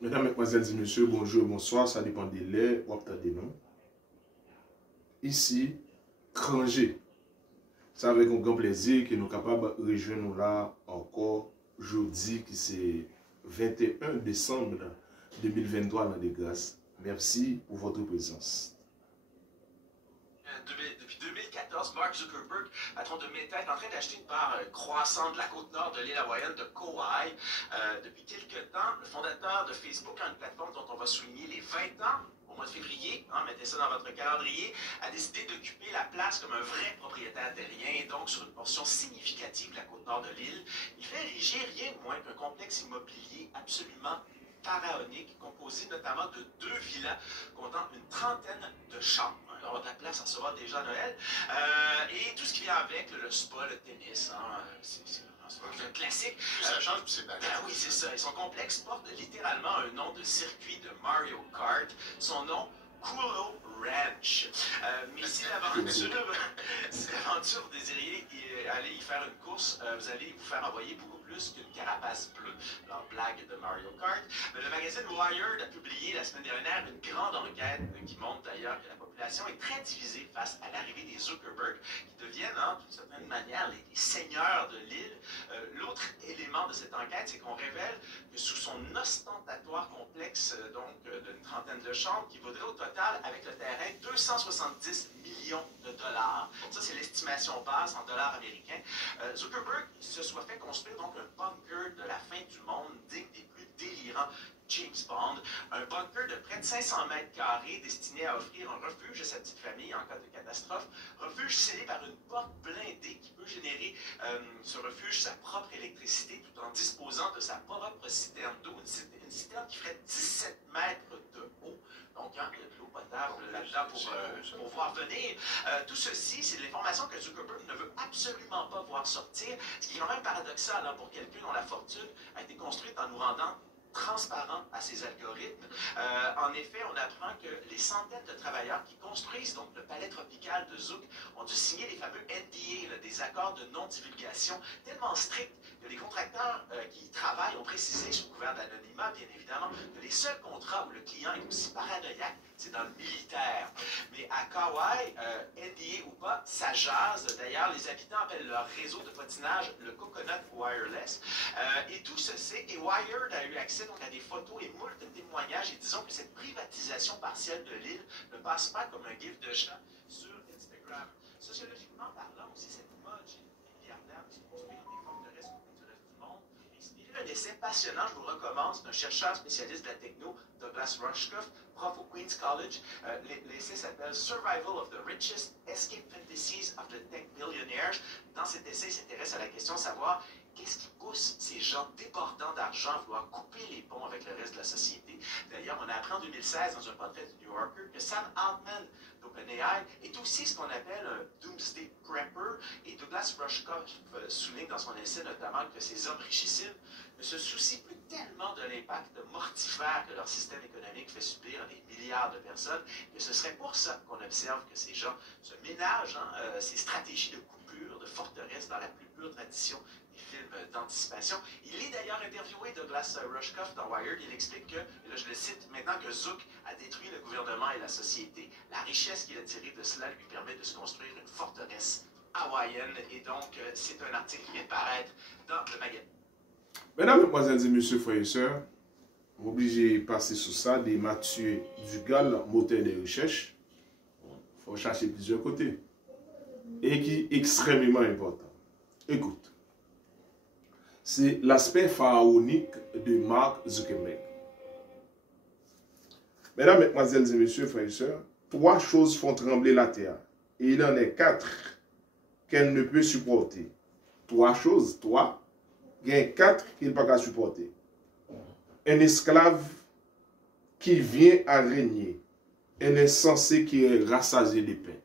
Mesdames, Mesdemoiselles et Messieurs, bonjour, bonsoir, ça dépend de l'heure ou de nous. Ici, Cranger. C'est avec un grand plaisir que nous sommes capables de rejoindre là encore jeudi, qui c'est 21 décembre 2023 dans les grâces. Merci pour votre présence. Depuis 2014, Mark Zuckerberg, patron de Meta, est en train d'acheter une part croissante de la côte nord de l'île hawaïenne de Kauai. Depuis quelques temps, le fondateur de Facebook, une plateforme dont on va souligner les 20 ans au mois de février, mettez ça dans votre calendrier, a décidé d'occuper la place comme un vrai propriétaire terrien et donc sur une portion significative de la côte nord de l'île. Il fait ériger rien de moins qu'un complexe immobilier absolument pharaonique, composé notamment de 2 villas comptant une trentaine de chambres. Alors, de la place, ça sera déjà Noël. Et tout ce qui vient avec, le spa, le tennis, c'est un classique. Ça change, c'est oui, c'est ça. Et son complexe porte littéralement un nom de circuit de Mario Kart. Son nom, Kulo Ranch. Mais si l'aventure vous désiriez aller y faire une course, vous allez vous faire envoyer beaucoup plus qu'une carapace bleue. Alors, blague de Mario Kart. Mais le magazine Wired a publié la semaine dernière une grande enquête qui montre d'ailleurs que la population est très divisée face à l'arrivée des Zuckerberg, qui deviennent, d'une certaine manière, les seigneurs de l'île. L'autre élément de cette enquête, c'est qu'on révèle que sous son ostentatoire complexe, d'une trentaine de chambres, qui vaudrait au total, avec le terrain, 270 millions de dollars. Ça, c'est l'estimation basse en dollars américains. Zuckerberg se soit fait construire donc un bunker de la fin du monde, digne des plus délirants James Bond, un bunker de près de 500 mètres carrés destiné à offrir un refuge à sa petite famille en cas de catastrophe, refuge scellé par une porte blindée qui peut générer ce refuge sa propre électricité tout en disposant de sa propre citerne d'eau, une citerne qui ferait 17 mètres de haut. Donc, il y a de l'eau potable là-dedans pour voir venir. Tout ceci, c'est de l'information que Zuckerberg ne veut absolument pas voir sortir, ce qui est quand même paradoxal pour quelqu'un dont la fortune a été construite en nous rendant transparent à ces algorithmes. En effet, on apprend que les centaines de travailleurs qui construisent donc le palais tropical de Zouk ont dû signer les fameux NDA, des accords de non-divulgation, tellement stricts que les contracteurs qui y travaillent ont précisé, sous couvert d'anonymat, bien évidemment, que les seuls contrats où le client est aussi paranoïaque, c'est dans le militaire. Mais à Kauai, NDA ou pas, ça jase. D'ailleurs, les habitants appellent leur réseau de patinage le Coconut Wireless. Et tout ceci, et Wired a eu accès donc à des photos et moult témoignages, et disons que cette privatisation partielle de l'île ne passe pas comme un gif de chat sur Instagram. Sociologiquement parlant aussi, cette mode chez les milliardaires de se construire des forteresses au bout du reste du monde inspiré un essai passionnant, je vous le recommande, c'est un chercheur spécialiste de la techno, Douglas Rushkoff, prof au Queen's College. L'essai s'appelle Survival of the Richest, Escape Fantasies of the Tech Billionaires. Dans cet essai, il s'intéresse à la question de savoir qu'est-ce qui pousse ces gens débordants d'argent à vouloir couper les ponts avec le reste de la société. D'ailleurs, on a appris en 2016 dans un portrait du New Yorker que Sam Altman d'OpenAI est aussi ce qu'on appelle un doomsday prepper. Et Douglas Rushkoff souligne dans son essai notamment que ces hommes richissimes ne se soucient plus tellement de l'impact mortifère que leur système économique fait subir à des milliards de personnes, que ce serait pour ça qu'on observe que ces gens se ménagent ces stratégies de coupure, de forteresse dans la plus pure tradition des films d'anticipation. Il est d'ailleurs interviewé, Douglas Rushkoff, dans Wired. Il explique que, et là je le cite, maintenant que Zouk a détruit le gouvernement et la société, la richesse qu'il a tirée de cela lui permet de se construire une forteresse hawaïenne. Et donc, c'est un article qui vient de paraître dans le magazine. Mesdames, Mesdemoiselles et Messieurs, frères et sœurs, obligé de passer sur ça, des Mathieu Dugal, moteur de recherche. Il faut chercher plusieurs côtés. Et qui est extrêmement important. Écoute. C'est l'aspect pharaonique de Mark Zuckerberg. Mesdames, Mesdemoiselles et Messieurs, frères et sœurs, 3 choses font trembler la terre. Et il en est 4 qu'elle ne peut supporter. 3 choses, 3. Il y a 4 qu'il ne peut pas supporter. Un esclave qui vient à régner. Un insensé qui est rassasié de pain.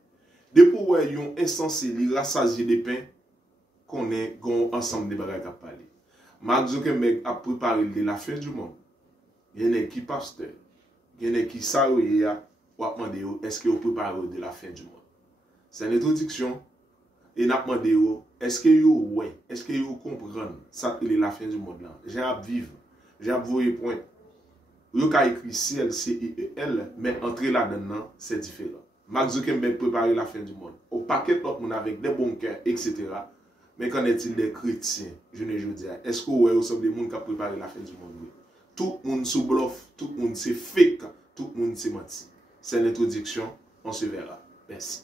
Depuis où il y a un insensé qui est rassasié de pain, qu'on est ensemble de bagages à parler. Mark Zuckerberg a préparé de la fin du monde. Il y en a qui pasteur. Il y en a qui savent ou a demandé est-ce que vous préparez de la fin du monde. C'est une introduction. Et n'a demandé est-ce que vous est-ce que vous comprenez ça que la fin du monde là. J'ai à vivre. J'ai à voir point. Yo ka écrit CIEL, mais entrer là-dedans, c'est différent. Mark Zuckerberg prépare la fin du monde. Au paquet d'autres monde avec des bons cœurs, etc. Mais qu'en est-il des chrétiens? Je ne dis pas. Est-ce que vous sommes des gens qui ont préparé la fin du monde? Tout le monde se bluffe, tout le monde c'est fake, tout le monde c'est menti. C'est l'introduction, on se verra. Merci.